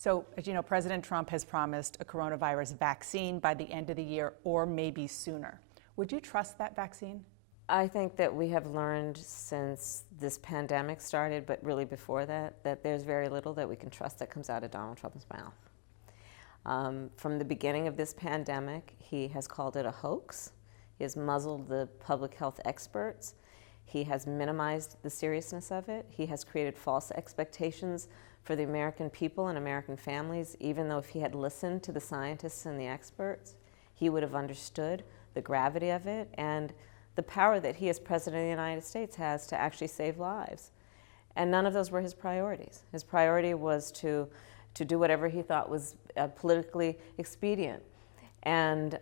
So, as you know, President Trump has promised a coronavirus vaccine by the end of the year or maybe sooner. Would you trust that vaccine? I think that we have learned since this pandemic started, but really before that, that there's very little that we can trust that comes out of Donald Trump's mouth. From the beginning of this pandemic, he has called it a hoax. He has muzzled the public health experts. He has minimized the seriousness of it. He has created false expectations for the American people and American families, even though if he had listened to the scientists and the experts, he would have understood the gravity of it and the power that he as President of the United States has to actually save lives. And none of those were his priorities. His priority was to do whatever he thought was politically expedient. And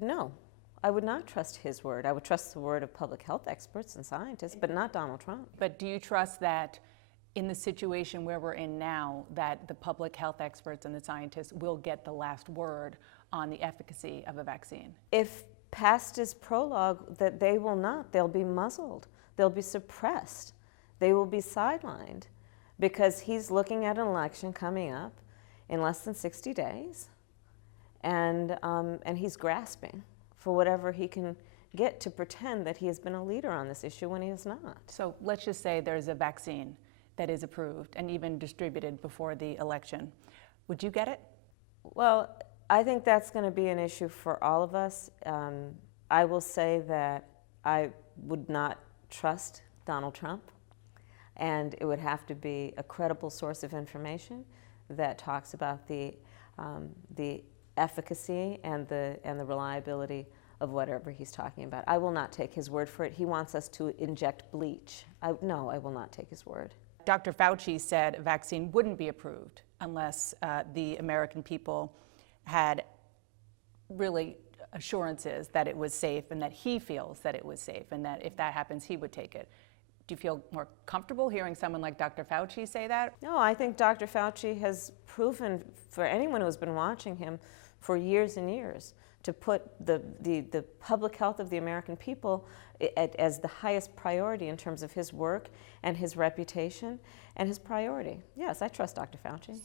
no, I would not trust his word. I would trust the word of public health experts and scientists, but not Donald Trump. But do you trust that in the situation where we're in now, that the public health experts and the scientists will get the last word on the efficacy of a vaccine? If past is prologue, that they will not. They'll be muzzled. They'll be suppressed. They will be sidelined because he's looking at an election coming up in less than 60 days, and he's grasping for whatever he can get to pretend that he has been a leader on this issue when he is not. So let's just say there's a vaccine that is approved and even distributed before the election. Would you get it? Well, I think that's going to be an issue for all of us. I will say that I would not trust Donald Trump, and it would have to be a credible source of information that talks about the efficacy and the reliability of whatever he's talking about. I will not take his word for it. He wants us to inject bleach. No, I will not take his word. Dr. Fauci said a vaccine wouldn't be approved unless the American people had really assurances that it was safe and that he feels that it was safe and that if that happens, he would take it. Do you feel more comfortable hearing someone like Dr. Fauci say that? No, I think Dr. Fauci has proven for anyone who's been watching him for years and years to put the public health of the American people as the highest priority in terms of his work and his reputation and his priority. Yes, I trust Dr. Fauci.